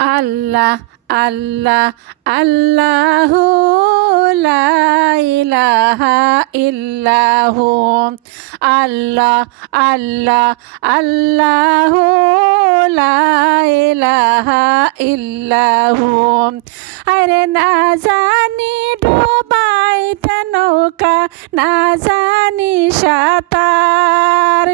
আল্লাহ আল্লাহ আল্লাহু লা ইলাহা ইল্লাহু আল্লাহ আল্লাহ আল্লাহু লা ইলাহা ইল্লাহু আরে না জানি ডুবাইতে নৌকা না জানি সাঁতার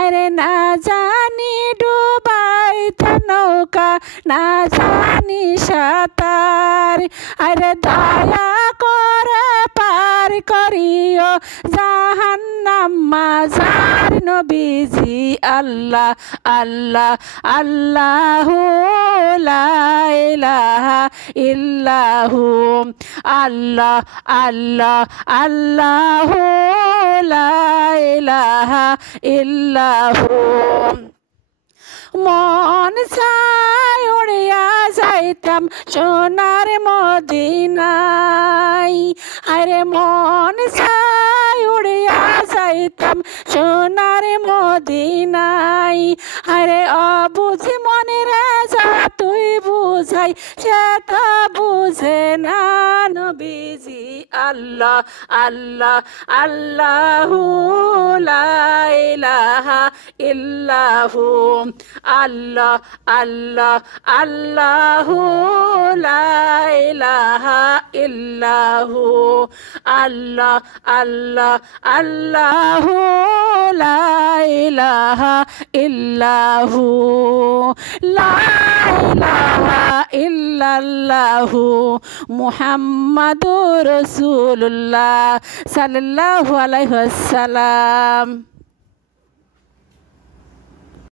আরে না জানি ডুবাইতে নৌকা না জানি সাঁতার আরে দয়া করে পার করিও জাহান্নাম মাঝার নবীজি আল্লাহ আল্লাহ আল্লাহু লা ইলাহা ইল্লাহু আল্লাহ আল্লাহ আল্লাহু লা ইলাহা ইল্লাহু মন চায় উড়িয়া যাইতাম সোনার মদিনায় আরে মন চায় উড়িয়া যাইতাম সোনার মদিনায় আরে অবুঝি মনের যা তুই বুঝাই সে তো বুঝে না নবীজি আল্লাহ আল্লাহ আল্লাহু লা ইলাহা ইল্লাহু আল্লাহ আল্লাহ আল্লাহু লা ইলাহা ইল্লাহু আল্লাহ আল্লাহ আল্লাহু লা ইলাহা ইল্লাহু লা ইলাহা ইল্লাল্লাহু মুহাম্মাদুর রাসূলুল্লাহ সাল্লাল্লাহু আলাইহি ওয়াসাল্লাম।